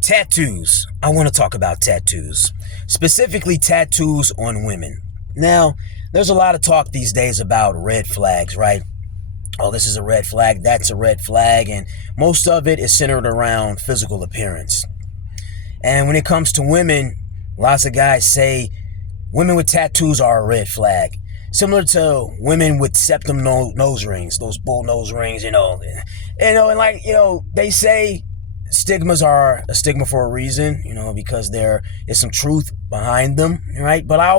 Tattoos. I want to talk about tattoos, specifically tattoos on women. Now, there's a lot of talk these days about red flags, right? Oh, this is a red flag, that's a red flag, and most of it is centered around physical appearance. And when it comes to women, lots of guys say women with tattoos are a red flag. Similar to women with septum nose rings, those bull nose rings, and they say stigmas are a stigma for a reason, because there is some truth behind them, right? But I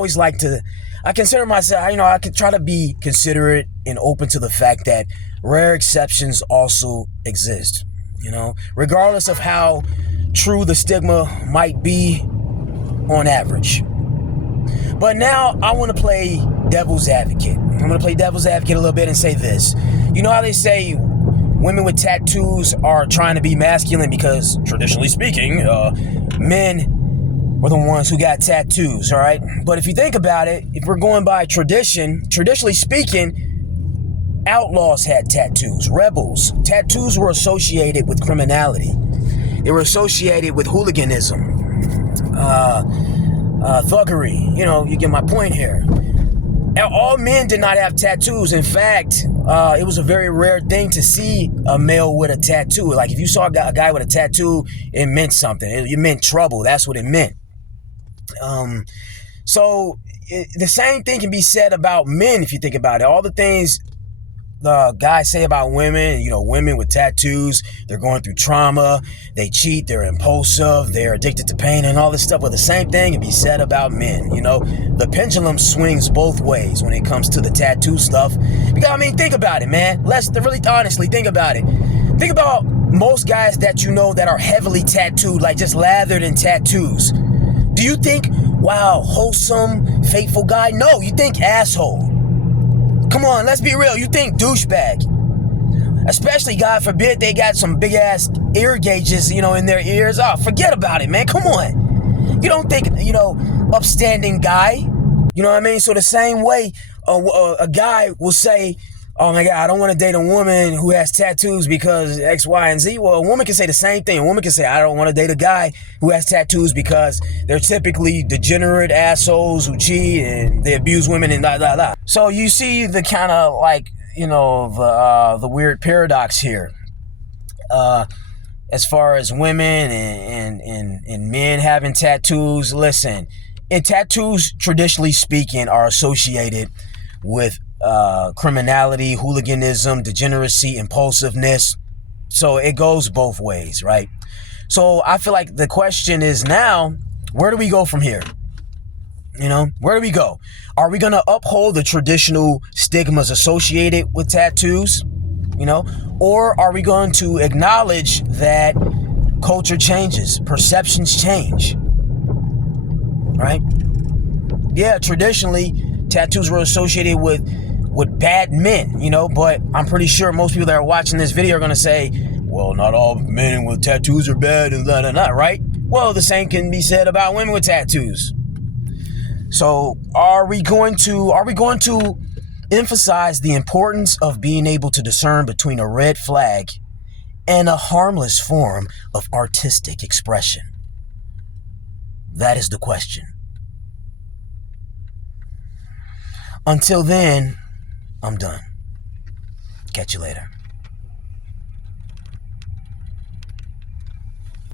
consider myself, I could try to be considerate and open to the fact that rare exceptions also exist, regardless of how true the stigma might be on average. But now I want to play devil's advocate. I'm going to play devil's advocate a little bit and say this. You know how they say women with tattoos are trying to be masculine because, traditionally speaking, men were the ones who got tattoos, all right? But if you think about it, if we're going by traditionally speaking, outlaws had tattoos, rebels. Tattoos were associated with criminality. They were associated with hooliganism, thuggery. You get my point here. All men did not have tattoos. In fact, it was a very rare thing to see a male with a tattoo. Like if you saw a guy with a tattoo, it meant something. It meant trouble. That's what it meant. The same thing can be said about men if you think about it. All the things the guys say about women, women with tattoos, they're going through trauma, they cheat, they're impulsive, they're addicted to pain and all this stuff. But the same thing can be said about men. The pendulum swings both ways when it comes to the tattoo stuff. Because, think about it, man. Let's really honestly think about it. Think about most guys that that are heavily tattooed, like just lathered in tattoos. Do you think, wow, wholesome, faithful guy? No, you think asshole. Come on, let's be real. You think douchebag. Especially, God forbid, they got some big-ass ear gauges, in their ears. Oh, forget about it, man. Come on. You don't think, upstanding guy. You know what I mean? So the same way a guy will say, oh, my God, I don't want to date a woman who has tattoos because X, Y, and Z. Well, a woman can say the same thing. A woman can say, I don't want to date a guy who has tattoos because they're typically degenerate assholes who cheat and they abuse women and blah. So you see the kind of the weird paradox here. As far as women and men having tattoos, listen, tattoos, traditionally speaking, are associated with criminality, hooliganism, degeneracy, impulsiveness. So it goes both ways, right? So I feel like the question is now, where do we go from here? Where do we go? Are we going to uphold the traditional stigmas associated with tattoos? Or are we going to acknowledge that culture changes, perceptions change, right? Yeah, traditionally, tattoos were associated with bad men, but I'm pretty sure most people that are watching this video are going to say, well, not all men with tattoos are bad and blah, right? Well, the same can be said about women with tattoos. So are we going to emphasize the importance of being able to discern between a red flag and a harmless form of artistic expression? That is the question. Until then, I'm done. Catch you later.